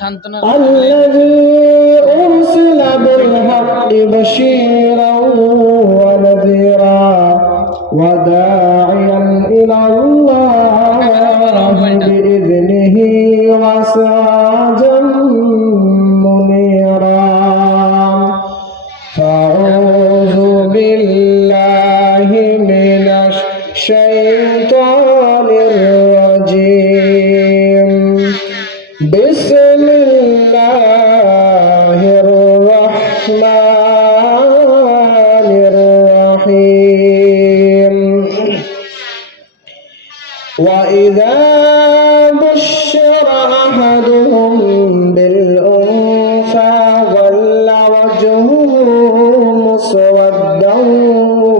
সান্ত্বনা الذي أرسل بالحق بشيرا ونذيرا وداعيا إلى الله بإذنه وسراجا منيرا فأعوذ بالله من الشيطان দাও।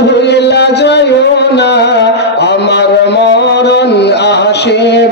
ভুলা যায় না আমার মরণ আসিবে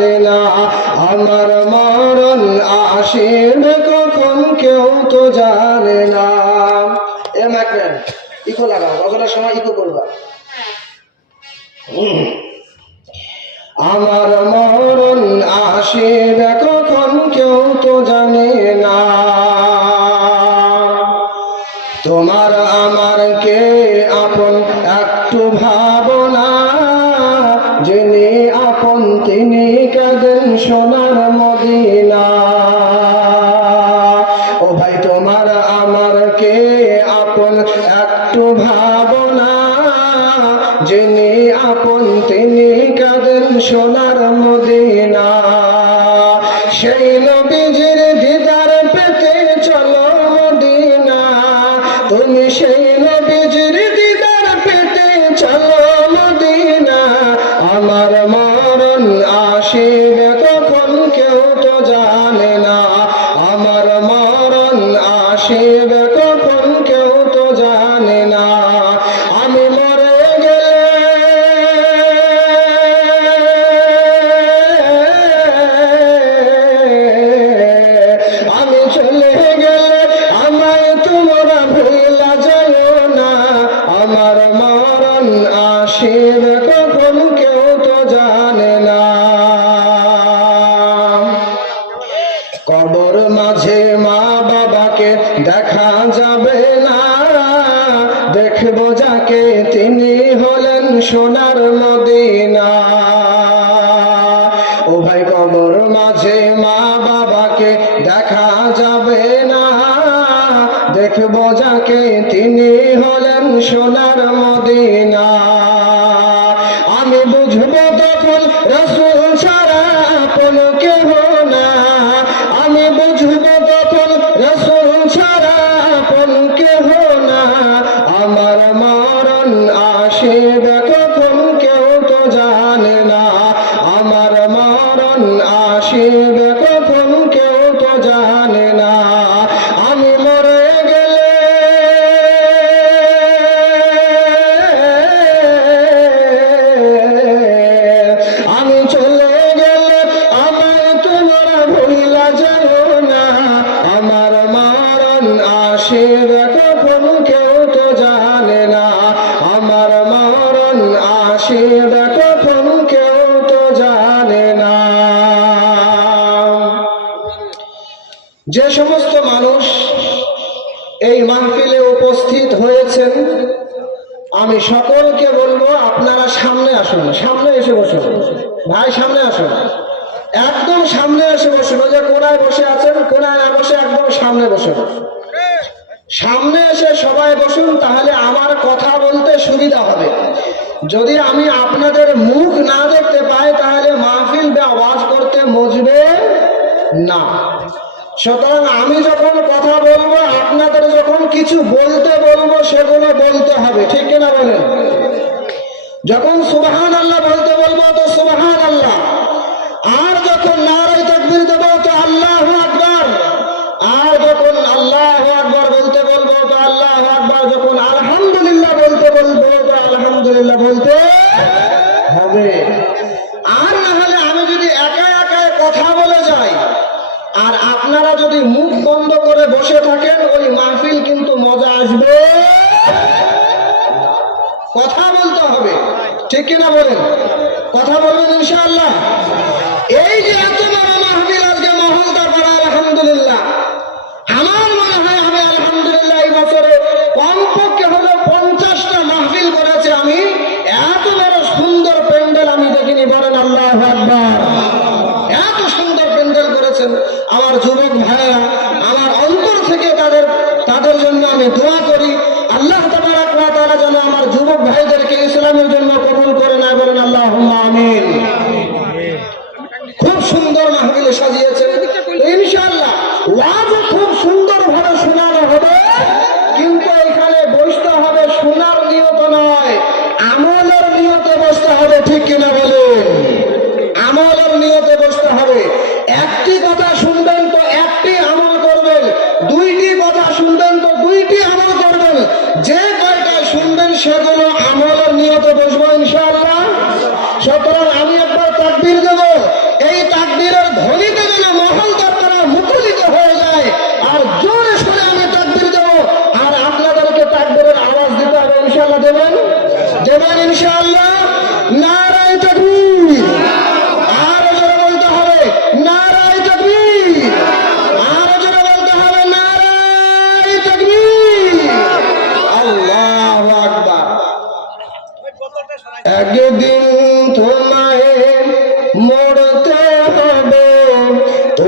জানে না আমার মরণ আসিবে কখন কেউ তো জানে না। এ ম্যাকম্যান ইকো লাগাও সময় ইকো করবা। আমার মরণ কখন কেউ তো জানে না। তোমার আমার কে আপন একটু ভাবনা যিনি আপন তিনি সোনার দেখব যাকে তিনি হলেন সোনার মদিনা। আমি বুঝব তখন রসুল ছাড়া আপন কেহ না। আমি বুঝব তখন রসুল ছাড়া আপন কেহ না। আমার মরণ আসিবে কখন কেউ তো জানে না। আমার মরণ আসিবে কখন কেউ তো জানে যে সমস্ত মানুষ এই মাহফিলে উপস্থিত হয়েছেন, আমি সকলকে বলব, আপনারা সামনে আসুন, সামনে এসে বসুন। ভাই, সামনে আসুন। একদম সামনে এসে বসুন। যে কোনায় বসে আছেন, কোনায় না বসে একদম সামনে বসুন। সামনে এসে সবাই বসুন, তাহলে আমার কথা বলতে সুবিধা হবে। যদি আমি আপনাদের মুখ না দেখতে পাই, তাহলে মাহফিল বা আওয়াজ করতে মজবে না। সুতরাং আমি যখন কথা বলব, আপনাদের যখন কিছু বলতে বলব, সেগুলো বলতে হবে। ঠিক কিনা বলেন? যখন সুবাহান আল্লাহ বলতে বলব, তো সুবাহান বসে থাকেন, ওই মাহফিল কিন্তু মজা আসবে। কথা বলতে হবে, ঠিক কিনা বলেন? কথা বলবেন ইনশাআল্লাহ। এই যে এত বড় মাহফিল আজকে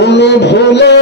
তুমি ভুলে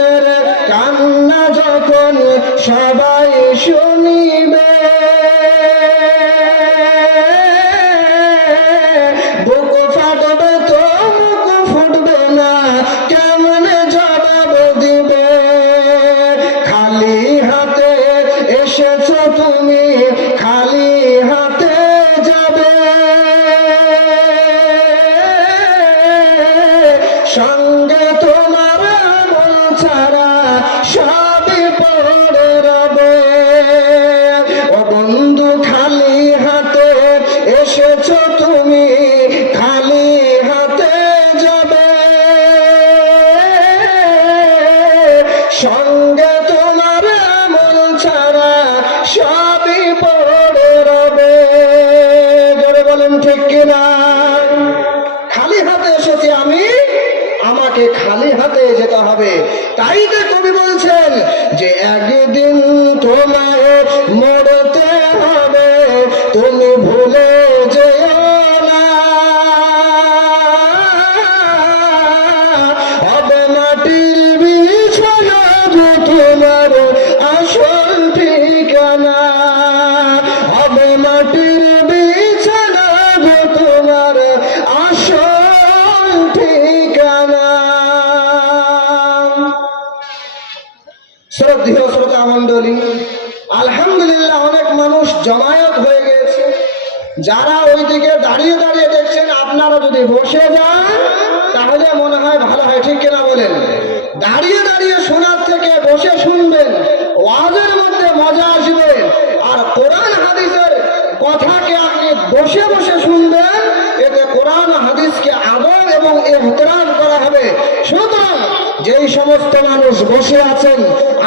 কান্না যখন সবাই শুনিবে ঠিক কিনা? খালি হাতে এসেছি আমি, আমাকে খালি হাতে যেতে হবে। তাই তো কবি বলছেন যে একদিন তোমায় যারা ওইদিকে দাঁড়িয়ে দাঁড়িয়ে দেখছেন, আপনারা যদি বসে যান, তাহলে মনে হয় ভালো হয়, ঠিক কিনা বলেন? দাঁড়িয়ে দাঁড়িয়ে শোনার থেকে বসে শুনবেন, ওয়াজের মধ্যে মজা আসবে, আর কোরআন হাদিসের কথাকে আপনি বসে বসে শুনবেন, এতে কোরআন হাদিসকে আদর এবং এহতরাম করা হবে। সুতরাং যেই সমস্ত মানুষ বসে আছেন,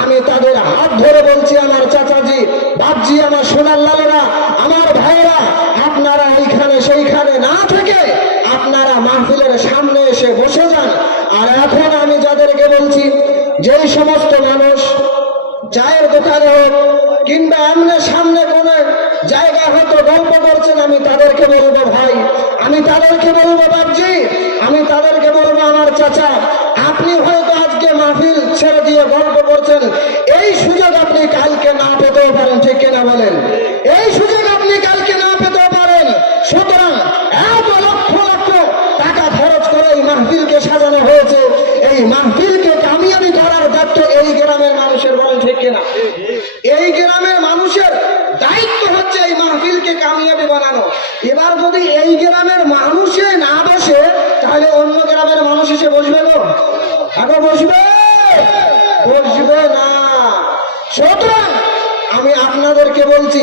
আমি তাদের হাত ধরে বলছি, আমার চাচাজি, বাপজি, আমার সোনার লালেরা আমার আপনারা মাহফিলের সামনে এসে বসে যান। আর এখন আমি যাদেরকে বলছি যে সমস্ত মানুষ, চায়ের দোকানে হোক কিংবা আমনে সামনে কোন জায়গা হয়তো গল্প করছেন, আমি তাদেরকে বলব ভাই, আমি তাদেরকে বলব বাবজি আমি তাদেরকে বলব আমার চাচা এই মাহফিলকে করার দায়িত্ব এই গ্রামের মানুষের বলেন ঠিক কিনা? এই গ্রামের মানুষের দায়িত্ব হচ্ছে এই মাহফিলকে কামিয়াবি বানানো। এবার যদি এই গ্রামের মানুষে না বসে, তাহলে অন্য গ্রামের মানুষ এসে বসবে গো। আগে বসবে? বসবে না। সুতরাং আমি আপনাদেরকে বলছি,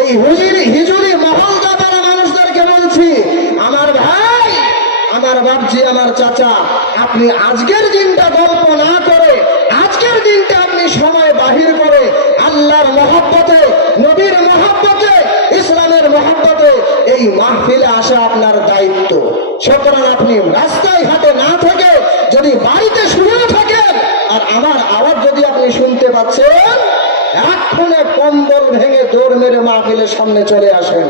এই হুজুরি হিজুরি মহল দাদারা মানুষদেরকে বলছি আমার ভাই আমার আমার চাচা, আপনি আজকের দিনটা গল্প না করে, আজকের দিনটা আপনি সময় বাহির করে আল্লাহর মহব্বতে, নবীর মহব্বতে, ইসলামের মহব্বতে এই মাহফিলে আসা আপনার দায়িত্ব। সুতরাং আপনি রাস্তায় ঘাটে না থেকে যদি বাড়িতে শুয়েও থাকেন, আর আমার আওয়াজ যদি আপনি শুনতে পাচ্ছেন এক্ষণে কম্বল ভেঙে দৌড় মেরে মাহফিলের সামনে চলে আসেন।